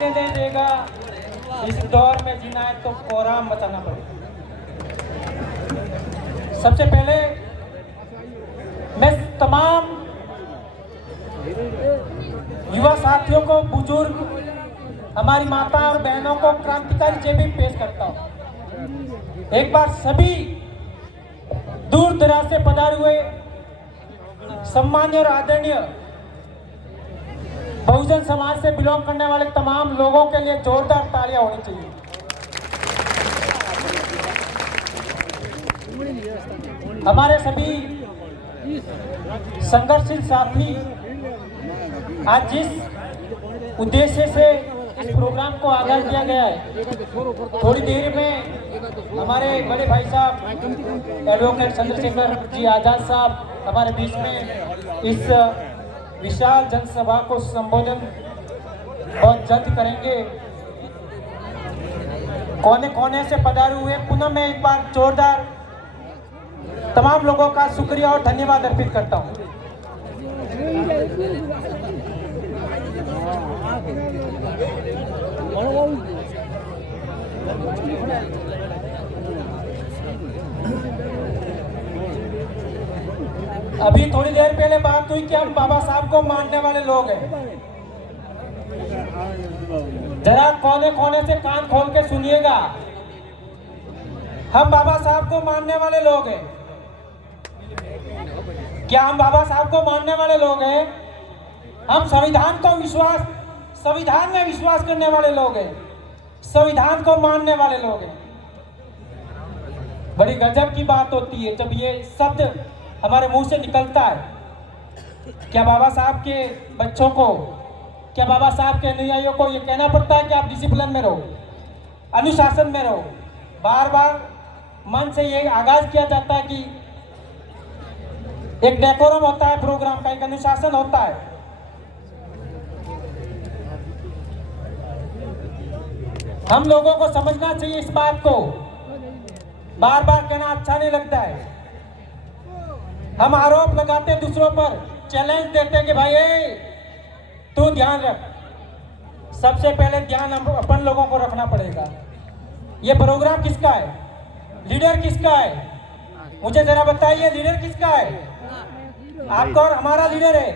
नहीं देगा। इस दौर में जीना है तो कोहराम बचाना पड़ेगा। सबसे पहले मैं तमाम युवा साथियों को, बुजुर्ग, हमारी माता और बहनों को क्रांतिकारी जय भीम पेश करता हूं। एक बार सभी दूर दराज से पधारे हुए सम्मानीय और आदरणीय बहुजन समाज से बिलोंग करने वाले तमाम लोगों के लिए जोरदार तालियां होनी चाहिए। हमारे सभी संघर्षशील साथी आज जिस उद्देश्य से इस प्रोग्राम को आगाज किया गया है, थोड़ी देर में हमारे बड़े भाई साहब एडवोकेट चंद्रशेखर जी आजाद साहब हमारे बीच में इस विशाल जनसभा को संबोधन बहुत जल्द करेंगे। कोने कोने से पधारे हुए पुनः मैं एक बार जोरदार तमाम लोगों का शुक्रिया और धन्यवाद अर्पित करता हूं। अभी थोड़ी देर पहले बात हुई कि हम बाबा साहब को मानने वाले लोग हैं। जरा कोने कोने से कान खोल के सुनिएगा। हम बाबा साहब को मानने वाले लोग हैं। क्या हम बाबा साहब को मानने वाले लोग हैं? हम संविधान में विश्वास करने वाले लोग हैं। संविधान को मानने वाले लोग हैं। बड़ी गजब की बात होती है जब ये शब्द हमारे मुंह से निकलता है। क्या बाबा साहब के बच्चों को, क्या बाबा साहब के अनुयायियों को ये कहना पड़ता है कि आप डिसिप्लिन में रहो, अनुशासन में रहो? बार बार मन से ये आगाज किया जाता है कि एक डेकोरम होता है प्रोग्राम का, एक अनुशासन होता है। हम लोगों को समझना चाहिए इस बात को। बार बार कहना अच्छा नहीं लगता है। हम आरोप लगाते दूसरों पर, चैलेंज देते कि भाई तू ध्यान रख। सबसे पहले ध्यान हम अपन लोगों को रखना पड़ेगा। ये प्रोग्राम किसका है? लीडर किसका है? मुझे जरा बताइए, लीडर किसका है? आपका और हमारा लीडर है।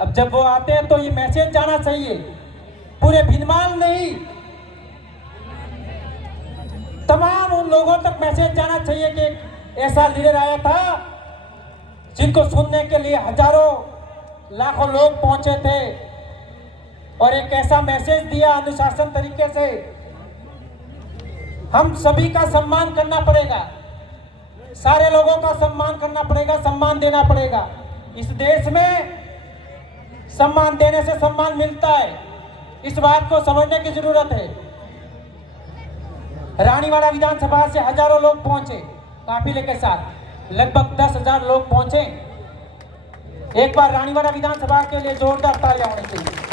अब जब वो आते हैं तो ये मैसेज जाना चाहिए, पूरे भिनमाल नहीं, तमाम उन लोगों तक मैसेज जाना चाहिए कि एक ऐसा लीडर आया था जिनको सुनने के लिए हजारों लाखों लोग पहुंचे थे और एक ऐसा मैसेज दिया अनुशासन तरीके से। हम सभी का सम्मान करना पड़ेगा, सारे लोगों का सम्मान करना पड़ेगा, सम्मान देना पड़ेगा। इस देश में सम्मान देने से सम्मान मिलता है, इस बात को समझने की जरूरत है। रानीवाड़ा विधानसभा से हजारों लोग पहुंचे काफिले के साथ, लगभग 10,000 लोग पहुंचे। एक बार रानीवाड़ा विधानसभा के लिए जोरदार तालियां होनी चाहिए।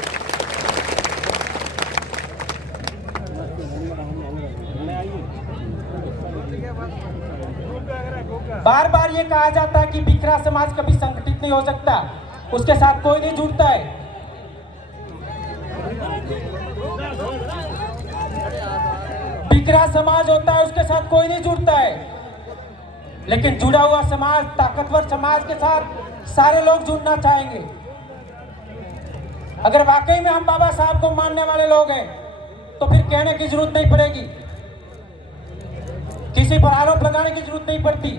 बार बार ये कहा जाता है कि बिखरा समाज कभी संगठित नहीं हो सकता, उसके साथ कोई नहीं जुड़ता है। बिखरा समाज होता है, उसके साथ कोई नहीं जुड़ता है। लेकिन जुड़ा हुआ समाज, ताकतवर समाज के साथ सारे लोग जुड़ना चाहेंगे। अगर वाकई में हम बाबा साहब को मानने वाले लोग हैं तो फिर कहने की जरूरत नहीं पड़ेगी, किसी पर आरोप लगाने की जरूरत नहीं पड़ती।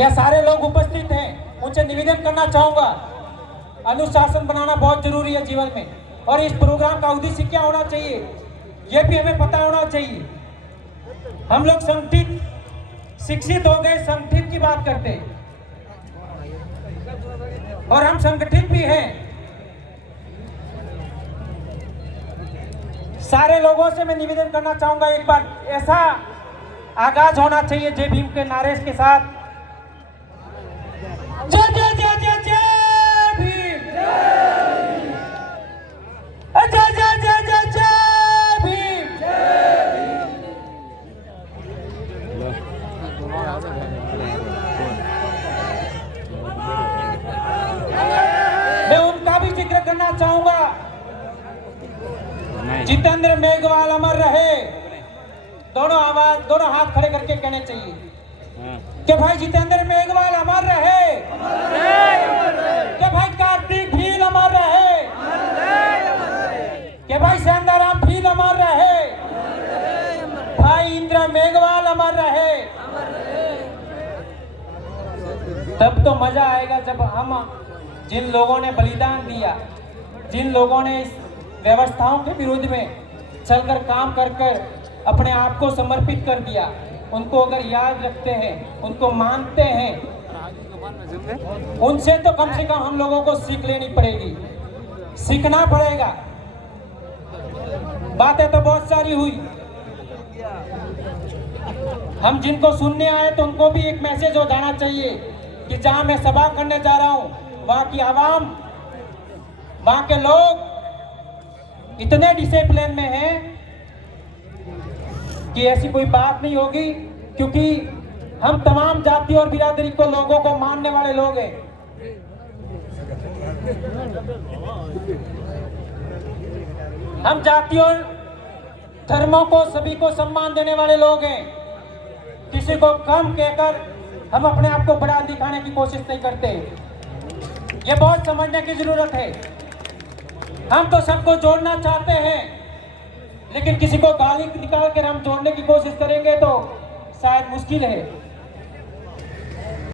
यह सारे लोग उपस्थित हैं, उनसे निवेदन करना चाहूंगा, अनुशासन बनाना बहुत जरूरी है जीवन में। और इस प्रोग्राम का उद्देश्य क्या होना चाहिए यह भी हमें पता होना चाहिए। हम लोग संगठित, शिक्षित हो गए, संगठित की बात करते हैं और हम संगठित भी हैं। सारे लोगों से मैं निवेदन करना चाहूंगा, एक बार ऐसा आगाज होना चाहिए जय भीम के नारे के साथ। जय जय जय जय जय भीम, जय जय जय जय जय भीम। मैं उनका भी जिक्र करना चाहूंगा जितेंद्र मेघवाल अमर रहे। दोनों आवाज, दोनों हाथ खड़े करके कहने चाहिए कि भाई जितेंद्र मेघवाल अमर रहे, कि भाई कार्तिक भील अमर रहे, कि भाई शांताराम भील अमर रहे, भाई इंद्र मेघवाल अमर रहे। तब तो मजा आएगा जब हम जिन लोगों ने बलिदान दिया, जिन लोगों ने इस व्यवस्थाओं के विरुद्ध में चलकर काम कर कर अपने आप को समर्पित कर दिया, उनको अगर याद रखते हैं, उनको मानते हैं, उनसे तो कम से कम हम लोगों को सीख लेनी पड़ेगी, सीखना पड़ेगा। बातें तो बहुत सारी हुई, हम जिनको सुनने आए तो उनको भी एक मैसेज हो जाना चाहिए कि जहां मैं सभा करने जा रहा हूं, वहां की आवाम, वहां के लोग इतने डिसिप्लिन में हैं कि ऐसी कोई बात नहीं होगी, क्योंकि हम तमाम जाति और बिरादरी को लोगों को मानने वाले लोग हैं। हम जाति और धर्मों को, सभी को सम्मान देने वाले लोग हैं। किसी को कम कहकर हम अपने आप को बड़ा दिखाने की कोशिश नहीं करते। ये बहुत समझने की जरूरत है। हम तो सबको जोड़ना चाहते हैं, लेकिन किसी को गाली निकाल कर हम जोड़ने की कोशिश करेंगे तो शायद मुश्किल है।